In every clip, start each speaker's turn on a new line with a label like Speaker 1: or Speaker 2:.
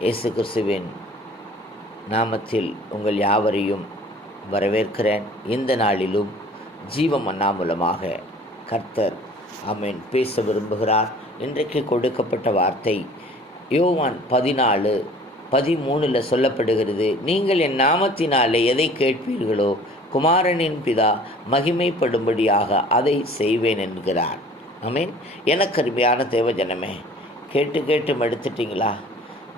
Speaker 1: இயேசு கிறிஸ்துவின் நாமத்தில் உங்கள் யாவரையும் வரவேற்கிறேன். இந்த நாளிலும் ஜீவம் அண்ணா மூலமாக கர்த்தர் அமீன் பேச விரும்புகிறார். இன்றைக்கு கொடுக்கப்பட்ட வார்த்தை யோவான் பதினாலு பதிமூணில் சொல்லப்படுகிறது நீங்கள் என் நாமத்தினாலே எதை கேட்பீர்களோ குமாரனின் பிதா மகிமைப்படும்படியாக அதை செய்வேன் என்கிறார். அமீன் எனக்கு அருமையான தேவஜனமே கேட்டு கேட்டு மடுத்துட்டீங்களா?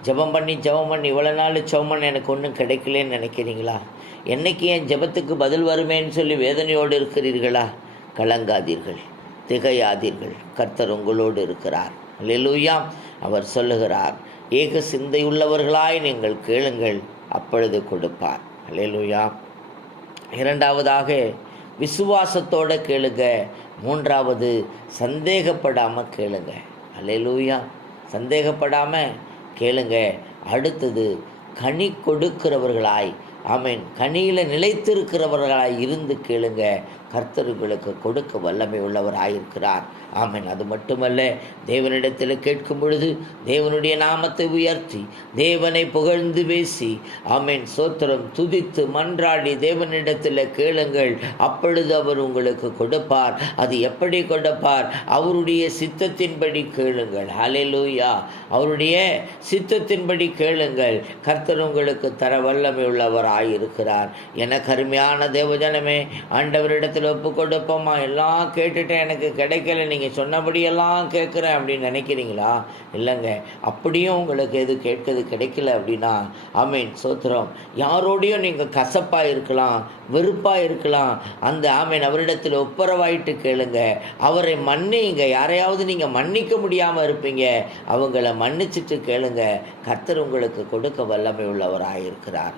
Speaker 1: ஜெபம் பண்ணி ஜெபம் பண்ணி இவ்வளோ நாள் ஜெபம் பண்ண எனக்கு ஒன்றும் கிடைக்கலன்னு நினைக்கிறீங்களா? என்னைக்கு என் ஜெபத்துக்கு பதில் வருமேன்னு சொல்லி வேதனையோடு இருக்கிறீர்களா? கலங்காதீர்கள் திகையாதீர்கள். கர்த்தர் உங்களோடு இருக்கிறார். லெலுயாம் அவர் சொல்லுகிறார் ஏக சிந்தை உள்ளவர்களாய் நீங்கள் கேளுங்கள் அப்பொழுது கொடுப்பார். லெலுயா இரண்டாவதாக விசுவாசத்தோடு கேளுங்க. மூன்றாவது சந்தேகப்படாமல் கேளுங்க. அலையலூயா சந்தேகப்படாமல் கேளுங்க. அடுத்தது கனி கொடுக்கிறவர்களாய் ஆமீன். கனியில் நிலைத்திருக்கிறவர்களாக இருந்து கேளுங்க. கர்த்தர்களுக்கு கொடுக்க வல்லமை உள்ளவராயிருக்கிறார். ஆமீன். அது மட்டுமல்ல தேவனிடத்தில் கேட்கும் பொழுது தேவனுடைய நாமத்தை உயர்த்தி தேவனை புகழ்ந்து பேசி ஆமீன். சோத்திரம் துதித்து மன்றாடி தேவனிடத்தில் கேளுங்கள். அப்பொழுது அவர் உங்களுக்கு கொடுப்பார். அது எப்படி கொடுப்பார்? அவருடைய சித்தத்தின்படி கேளுங்கள். ஹalleluya. அவருடைய சித்தத்தின்படி கேளுங்கள். கர்த்தர் உங்களுக்கு தர வல்லமை உள்ளவர் உள்ளவராயிருக்கிறார் என கருமையான தேவஜனமே ஆண்டவரிடத்தில் ஒப்பு கொடுப்போமா எல்லாம் கேட்டுட்டேன் எனக்கு கிடைக்கல நீங்கள் சொன்னபடியெல்லாம் கேட்குறேன் அப்படின்னு நினைக்கிறீங்களா? இல்லைங்க. அப்படியும் உங்களுக்கு எது கேட்கறது கிடைக்கல அப்படின்னா ஆமீன். சோத்திரம். யாரோடையும் நீங்கள் கசப்பாக இருக்கலாம் வெறுப்பாக இருக்கலாம். அந்த ஆமீன் அவரிடத்தில் ஒப்புரவாயிட்டு கேளுங்க. அவரை மன்னிங்க. யாரையாவது நீங்கள் மன்னிக்க முடியாமல் இருப்பீங்க. அவங்கள மன்னிச்சிட்டு கேளுங்க. கர்த்தர் உங்களுக்கு கொடுக்க வல்லமை உள்ளவராக இருக்கிறார் உள்ளவராயிருக்கிறார்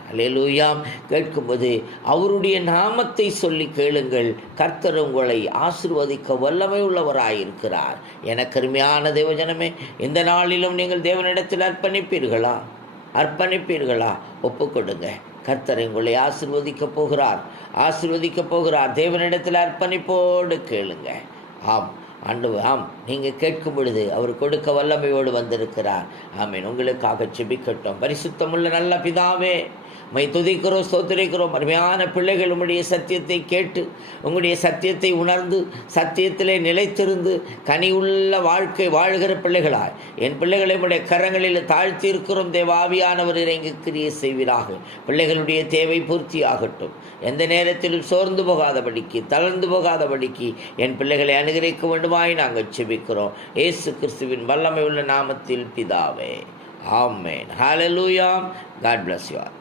Speaker 1: அல்லேலூயாம் கேட்கும்போது அவருடைய நாமத்தை சொல்லி கேளுங்கள். கர்த்தர் உங்களை ஆசிர்வதிக்க வல்லமை உள்ளவராயிருக்கிறார் என கருமையான தேவஜனமே இந்த நாளிலும் நீங்கள் தேவனிடத்தில் அர்ப்பணிப்பீர்களா? அர்ப்பணிப்பீர்களா? ஒப்புக்கொடுங்க. கர்த்தர் உங்களை ஆசிர்வதிக்க போகிறார். ஆசிர்வதிக்க போகிறார். தேவனிடத்தில் அர்ப்பணிப்போடு கேளுங்க. ஆம். ஆண்டு ஆம் நீங்கள் கேட்கும் பொழுது அவர் கொடுக்க வல்லமையோடு வந்திருக்கிறார். ஆமீன். உங்களுக்காக செபிக்கட்டும் பரிசுத்தமுள்ள நல்ல பிதாவே மை துதிக்கிறோம் ஸ்தோத்திரிக்கிறோம். அருமையான பிள்ளைகள் உங்களுடைய சத்தியத்தை கேட்டு உங்களுடைய சத்தியத்தை உணர்ந்து சத்தியத்திலே நிலைத்திருந்து கனி உள்ள வாழ்க்கை வாழ்கிற பிள்ளைகளாய் என் பிள்ளைகளை உடைய கரங்களில் தாழ்த்தி இருக்கிறோம் தேவாவியானவர் இறங்கி கிரியை செய்வீராக. பிள்ளைகளுடைய தேவை பூர்த்தி ஆகட்டும் எந்த நேரத்திலும் சோர்ந்து போகாதபடிக்கு தளர்ந்து போகாதபடிக்கு என் பிள்ளைகளை அனுகிரிக்க வேண்டுமாய் நாங்கள் செபிக்கிறோம். ஏசு கிறிஸ்துவின் வல்லமை உள்ள நாமத்தில் பிதாவே. ஆமேன். Hallelujah God bless you all.